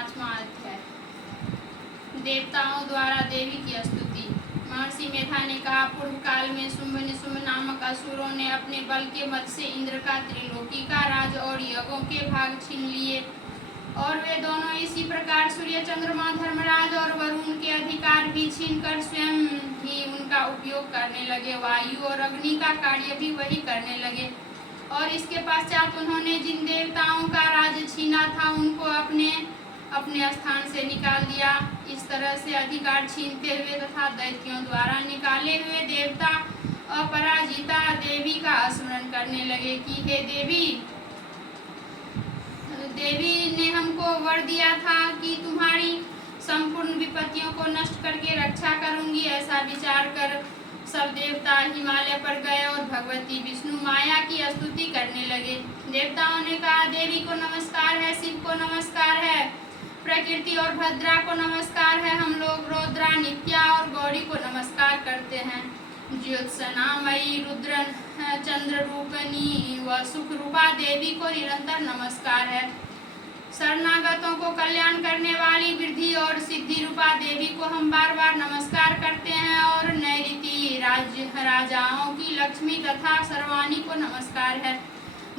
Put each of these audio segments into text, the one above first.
5वां अध्याय। देवताओं द्वारा देवी की स्तुति। महर्षि मेधा ने कहा, पूर्व काल में शुंभ निशुंभ नामक असुरों ने अपने बल के मद से इंद्र का, त्रिलोकी का राज और यज्ञों के भाग छीन लिए, और वे दोनों इसी प्रकार सूर्य, चंद्रमा, धर्मराज और वरुण के अधिकार भी छीनकर स्वयं ही उनका उपयोग करने लगे। वायु और अग्नि का कार्य भी वही करने लगे, और इसके पश्चात उन्होंने जिन देवताओं का राज छीना था उनको अपने अपने स्थान से निकाल दिया। इस तरह से अधिकार छीनते हुए तथा दैत्यों द्वारा निकाले हुए देवता अपराजिता देवी का स्मरण करने लगे कि हे देवी, देवी ने हमको वर दिया था कि तुम्हारी संपूर्ण विपत्तियों को नष्ट करके रक्षा करूंगी। ऐसा विचार कर सब देवता हिमालय पर गए और भगवती विष्णु माया की स्तुति करने लगे। देवताओं ने कहा, देवी को नमस्कार है, शिव को नमस्कार है, प्रकृति और भद्रा को नमस्कार है। हम लोग रुद्रा, नित्या और गौरी को नमस्कार करते हैं। ज्योत्सनामयी, रुद्र, चंद्र रूपनी व सुख रूपा देवी को निरंतर नमस्कार है। शरणागतों को कल्याण करने वाली वृद्धि और सिद्धि रूपा देवी को हम बार बार नमस्कार करते हैं। और नैऋति राजाओं की लक्ष्मी तथा सर्वाणी को नमस्कार है।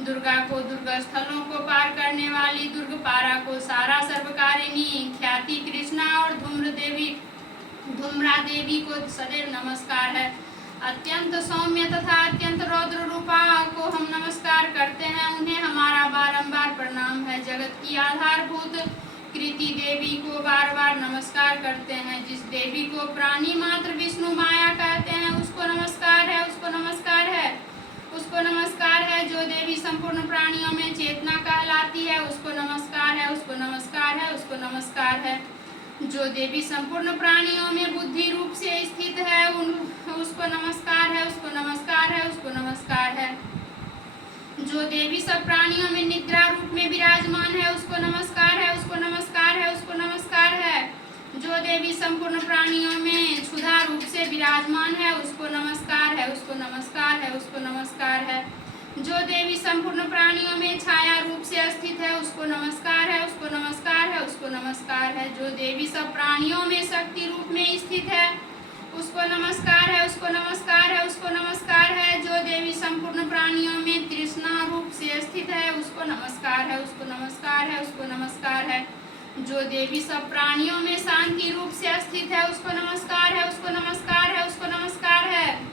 दुर्गा को दुर्ग स्थलों को पार करने वाली दुर्गपारा को सारा सर्वकारिणी ख्याति कृष्णा और धूम्रा देवी को सदैव नमस्कार है। अत्यंत सौम्य तथा अत्यंत रौद्र रूपा को हम नमस्कार करते हैं, उन्हें हमारा बारंबार प्रणाम है। जगत की आधारभूत कृति देवी को बार बार नमस्कार करते हैं। जिस देवी को प्राणी मात्र विष्णु माया कहते हैं उसको नमस्कार है, उसको नमस्कार है, उसको नमस्कार है। जो देवी संपूर्ण प्राणियों में चेतना कहलाती है उसको नमस्कार है, उसको नमस्कार है, उसको नमस्कार है। जो देवी संपूर्ण प्राणियों में बुद्धि रूप से स्थित है उसको नमस्कार है, उसको नमस्कार है, उसको नमस्कार है। जो देवी सब प्राणियों में निद्रा रूप में विराजमान है उसको नमस्कार है, उसको नमस्कार है, उसको नमस्कार है। जो देवी संपूर्ण प्राणियों में क्षुधा रूप से विराजमान है उसको नमस्कार है, उसको नमस्कार है, उसको नमस्कार है। जो देवी संपूर्ण प्राणियों में छाया रूप से स्थित है उसको नमस्कार है, उसको नमस्कार है, उसको नमस्कार है। जो देवी सब प्राणियों में शक्ति रूप में स्थित है उसको नमस्कार है, उसको नमस्कार है, उसको नमस्कार है। जो देवी संपूर्ण प्राणियों में तृष्णा रूप से स्थित है उसको नमस्कार है, उसको नमस्कार है, उसको नमस्कार है। जो देवी सब प्राणियों में शांति रूप से स्थित है उसको नमस्कार है, उसको नमस्कार है, उसको नमस्कार है।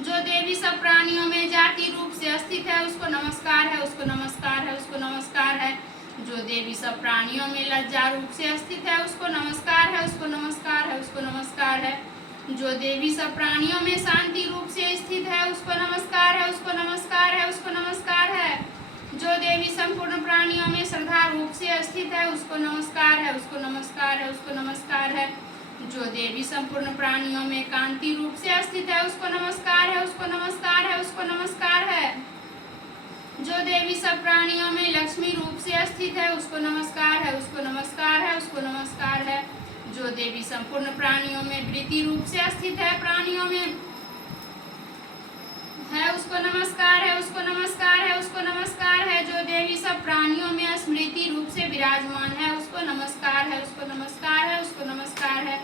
जो देवी सब प्राणियों में जाति रूप से स्थित है उसको नमस्कार है, उसको नमस्कार है, उसको नमस्कार है। जो देवी सब प्राणियों में लज्जा रूप से स्थित है उसको नमस्कार है, उसको नमस्कार है, उसको नमस्कार है। जो देवी सब प्राणियों में शांति रूप से स्थित है उसको नमस्कार है, उसको नमस्कार है, उसको नमस्कार है। जो देवी संपूर्ण प्राणियों में श्रद्धा रूप से स्थित है उसको नमस्कार है, उसको नमस्कार है, उसको नमस्कार है। जो देवी संपूर्ण प्राणियों में कांति रूप से स्थित है उसको नमस्कार है, उसको नमस्कार है, उसको नमस्कार है। जो देवी सब प्राणियों में लक्ष्मी रूप से स्थित है उसको नमस्कार है, उसको नमस्कार है, उसको नमस्कार है। जो देवी संपूर्ण प्राणियों में वृत्ति रूप से स्थित है प्राणियों में है उसको नमस्कार है, उसको नमस्कार है, उसको नमस्कार है। जो देवी सब प्राणियों में स्मृति रूप से विराजमान है उसको नमस्कार है, उसको नमस्कार है, उसको नमस्कार है।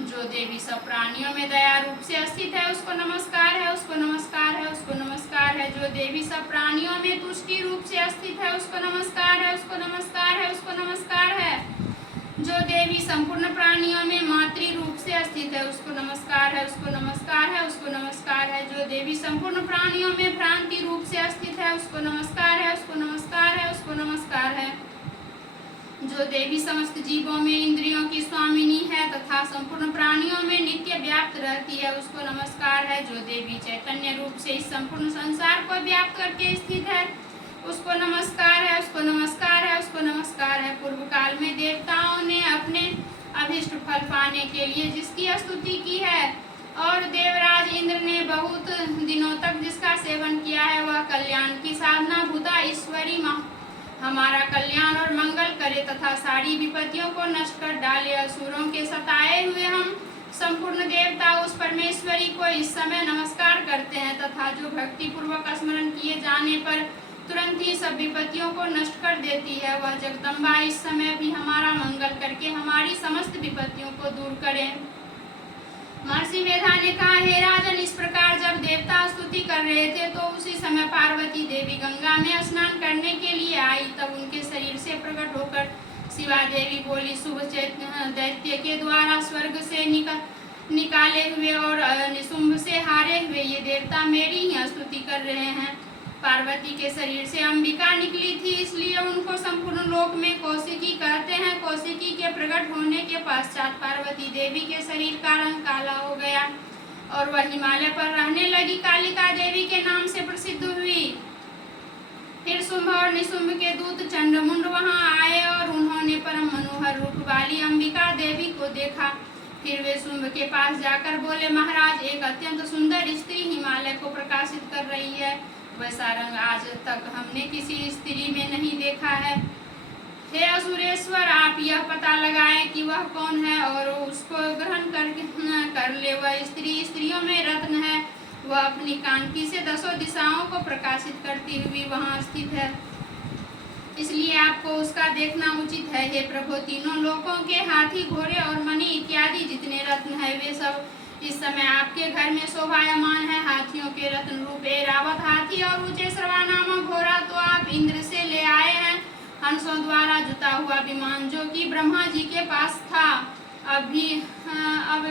जो देवी सब प्राणियों में दया रूप से स्थित है उसको नमस्कार है, उसको नमस्कार है, उसको नमस्कार है। जो देवी सब प्राणियों में तुष्टि रूप से स्थित है उसको नमस्कार है, उसको नमस्कार है, उसको नमस्कार है। जो देवी संपूर्ण प्राणियों में मातृ रूप से स्थित है उसको नमस्कार है, उसको नमस्कार है, उसको नमस्कार है। जो देवी संपूर्ण प्राणियों में भ्रांति रूप से स्थित है उसको नमस्कार है, उसको नमस्कार है, उसको नमस्कार है। जो देवी समस्त जीवों में इंद्रियों की स्वामिनी है तथा संपूर्ण प्राणियों में नित्य व्याप्त रहती है उसको नमस्कार है। जो देवी चैतन्य रूप से इस संपूर्ण संसार को व्याप्त करके स्थित है उसको नमस्कार है, उसको नमस्कार है, उसको नमस्कार है। पूर्व काल में देवताओं ने अपने अभिष्ट फल पाने के लिए जिसकी स्तुति की है और देवराज इंद्र ने बहुत दिनों तक जिसका सेवन किया है वह कल्याण की साधना भूता ईश्वरी हमारा कल्याण और मंगल करे तथा सारी विपत्तियों को नष्ट कर डाले। असुरों के सताए हुए हम संपूर्ण देवता उस परमेश्वरी को इस समय नमस्कार करते हैं तथा जो भक्ति पूर्वक स्मरण किए जाने पर तुरंत ही सब विपत्तियों को नष्ट कर देती है। वह जगदम्बा इस समय भी हमारा मंगल करके हमारी समस्त विपत्तियों को दूर करें। महर्षि मेधा ने कहा, हे राजन, इस प्रकार जब देवता स्तुति कर रहे थे तो उसी समय पार्वती देवी गंगा में स्नान करने के लिए आई। तब उनके शरीर से प्रकट होकर शिवा देवी बोली, शुभ दैत्य के द्वारा स्वर्ग से निकाले हुए और निशुंभ से हारे हुए ये देवता मेरी ही स्तुति कर रहे हैं। पार्वती के शरीर से अंबिका निकली थी, इसलिए उनको संपूर्ण लोक में कौशिकी कहते हैं। कौशिकी के प्रकट होने के पश्चात पार्वती देवी के शरीर का रंग काला हो गया और वह हिमालय पर रहने लगी कालिका देवी के नाम से प्रसिद्ध हुई। फिर शुंभ और निशुंभ के दूत चंद्रमुंड वहां आए और उन्होंने परम मनोहर रूप वाली अंबिका देवी को देखा। फिर वे शुंभ के पास जाकर बोले, महाराज, एक अत्यंत सुंदर स्त्री हिमालय को प्रकाशित कर रही है। वैसा रंग आज तक हमने किसी स्त्री में नहीं देखा है। हे असुरेश्वर, आप यह पता लगाएं कि वह कौन है और उसको ग्रहण कर ले। वह स्त्री स्त्रियों में रत्न है। वह अपनी कांति से दसों दिशाओं को प्रकाशित करती हुई वहां स्थित है, इसलिए आपको उसका देखना उचित है। हे प्रभु, तीनों लोकों के हाथी, घोड़े और मणि इत्यादि जितने रत्न है वे सब इस समय आपके घर में शोभायमान है। हाथियों के रत्न रूप ऐरावत हाथी और उच्चैश्रवा नामक घोड़ा तो आप इंद्र से ले आए हैं। हंसों द्वारा जुता हुआ विमान जो कि ब्रह्मा जी के पास था अब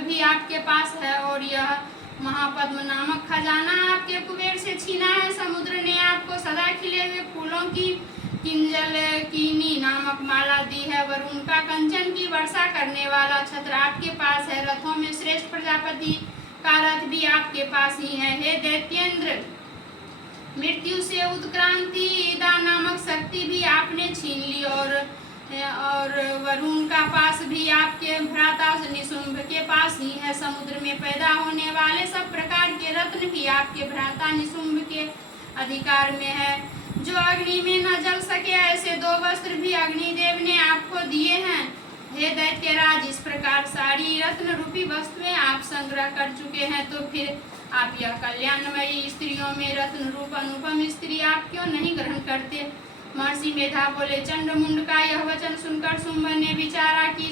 भी आपके पास है, और यह महापद्म नामक खजाना आपके कुबेर से छीना है। समुद्र ने आपको सदा खिले हुए फूलों की किंजल कीनी नामक माला दी है। वरुण का कंचन की वर्षा करने वाला छत्र आपके पास है। रथों में श्रेष्ठ प्रजापति का रथ भी आपके पास ही है। हे दैत्येंद्र, मृत्यु से उत्क्रांति ईदा नामक शक्ति भी आपने छीन ली और वरुण का पास भी आपके भ्राता निशुंभ के पास ही है। समुद्र में पैदा होने वाले सब प्रकार के रत्न भी आपके भ्राता निशुंभ के अधिकार में है। जो अग्नि में न जल सके ऐसे दो वस्त्र भी अग्निदेव ने आपको दिए हैं। हे दैत्यराज, इस प्रकार सारी रत्न रूपी वस्तुएं आप संग्रह कर चुके हैं, तो फिर आप यह कल्याणमयी स्त्रियों में रत्न रूप अनुपम स्त्री आप क्यों नहीं ग्रहण करते? महर्षि मेधा बोले, चंद्रमुंड का यह वचन सुनकर शुंभ ने विचारा कि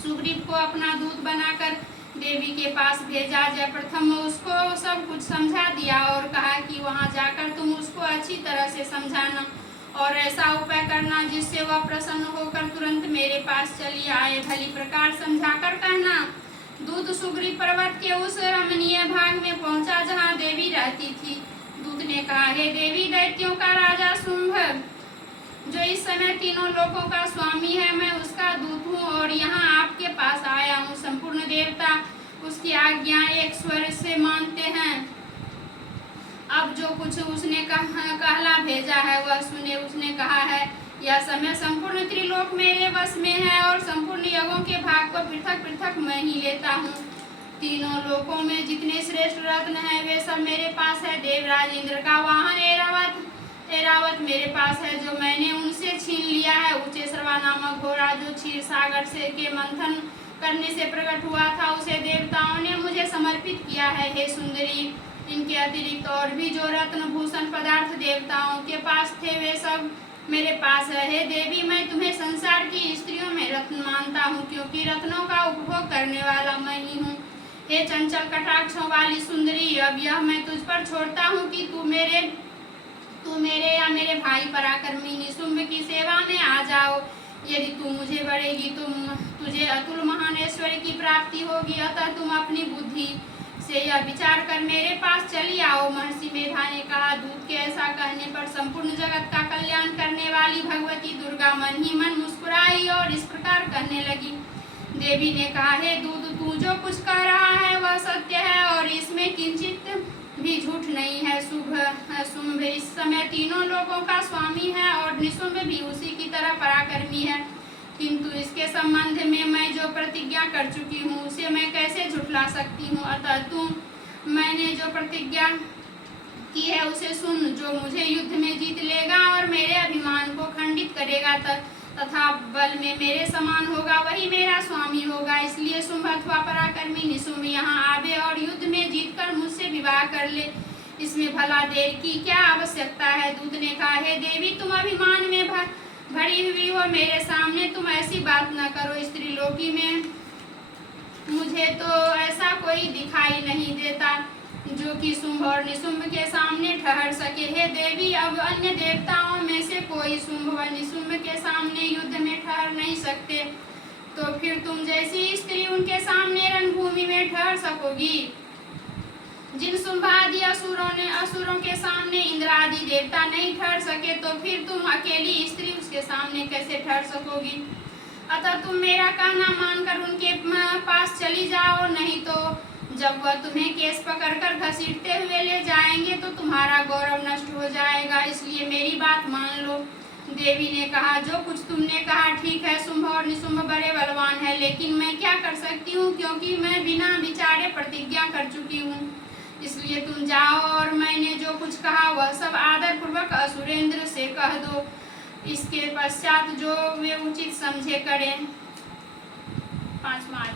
सुग्रीव को अपना दूत बनाकर देवी के पास भेजा जाए। प्रथम उसको सब कुछ समझा दिया और कहा कि वहां जाकर तुम उसको अच्छी तरह से समझाना और ऐसा उपाय करना जिससे वह प्रसन्न होकर तुरंत मेरे पास चली आए। भली प्रकार समझाकर कहना। दूत सुग्रीव पर्वत के उस रमणीय भाग में पहुंचा जहां देवी रहती थी। दूत ने कहा, हे देवी, दैत्यों का राजा शुंभ जो इस समय तीनों लोकों का स्वामी है, मैं उसका दूत हूँ और यहाँ आपके पास आया हूँ। संपूर्ण देवता उसकी आज्ञा एक स्वर से मानते हैं। अब जो कुछ उसने कहला भेजा है वह सुने। उसने कहा है, यह समय संपूर्ण त्रिलोक मेरे वश में है और संपूर्ण यज्ञों के भाग को पृथक पृथक मैं ही लेता हूँ। तीनों लोकों में जितने श्रेष्ठ रत्न हैं वे सब मेरे पास है। देवराज इंद्र का वाहन ऐरावत मेरे पास है, जो मैंने उनसे छीन लिया है। उच्चैश्रवा नामक घोड़ा जो क्षीर सागर से के मंथन करने से प्रकट हुआ था, उसे देवताओं ने मुझे समर्पित किया है। हे सुंदरी, इनके अतिरिक्त और भी जो रत्न भूषण पदार्थ देवताओं के पास थे वे सब मेरे पास है। हे देवी, मैं तुम्हें संसार की स्त्रियों में रत्न मानता हूँ, क्योंकि रत्नों का उपभोग करने वाला मैं ही हूँ। हे चंचल कटाक्षों वाली सुंदरी, अब यह मैं तुझ पर छोड़ता हूँ कि तू मेरे या मेरे भाई पराक्रमी निशुंभ की सेवा में आ जाओ। यदि तू मुझे बढ़ेगी तो तुझे अतुल महान ऐश्वर्य की प्राप्ति होगी। अतः तुम अपनी बुद्धि से यह विचार कर मेरे पास चली आओ। महर्षि मेधा ने कहा, दूत के ऐसा कहने पर संपूर्ण जगत का कल्याण करने वाली भगवती दुर्गा मन ही मन मुस्कुराई और इस प्रकार कहने लगी। देवी ने कहा, हे दूत, तू जो कुछ कह रहा है वह सत्य है और इसमें किंचित भी झूठ नहीं है। शुंभ इस समय तीनों लोगों का स्वामी है और निशुंभ भी उसी की तरह पराक्रमी है, किंतु इसके संबंध में मैं जो प्रतिज्ञा कर चुकी हूँ उसे मैं कैसे झुठला सकती हूँ। अतः मैंने जो प्रतिज्ञा की है उसे सुन। जो मुझे युद्ध में जीत लेगा और मेरे अभिमान को खंडित करेगा तथा बल में मेरे समान होगा वही मेरा स्वामी होगा। इसलिए शुंभ अथवा पराक्रमी निशुंभ यहाँ आवे और युद्ध में जीतकर मुझसे विवाह कर ले। इसमें भला देर की क्या आवश्यकता है। दूत ने कहा, हे देवी, तुम अभिमान में भरी हुई हो, मेरे सामने तुम ऐसी बात न करो। स्त्रीलोकी में मुझे तो ऐसा कोई दिखाई नहीं देता जो कि शुंभ और निशुंभ के सामने ठहर सके। हे देवी, अब अन्य देवताओं में से कोई शुंभ व निशुंभ के सामने युद्ध में ठहर नहीं सकते, तो फिर तुम जैसी स्त्री उनके सामने रणभूमि में ठहर सकोगी। जिन शुंभ आदि असुरों के सामने इंद्र आदि देवता नहीं ठहर सके, तो फिर तुम अकेली स्त्री उसके सामने कैसे ठहर सकोगी। अतः तुम मेरा कहना मानकर उनके पास चली जाओ, नहीं तो जब वह तुम्हें केस पकड़कर घसीटते हुए ले जाएंगे तो तुम्हारा गौरव नष्ट हो जाएगा, इसलिए मेरी बात मान लो। देवी ने कहा, जो कुछ तुमने कहा ठीक है। शुंभ और निशुंभ बड़े बलवान है, लेकिन मैं क्या कर सकती हूँ, क्योंकि मैं बिना विचारे प्रतिज्ञा कर चुकी हूँ। इसलिए तुम जाओ और मैंने जो कुछ कहा वह सब आदर पूर्वक असुरेंद्र से कह दो। इसके पश्चात जो वे उचित समझे करें। 5वां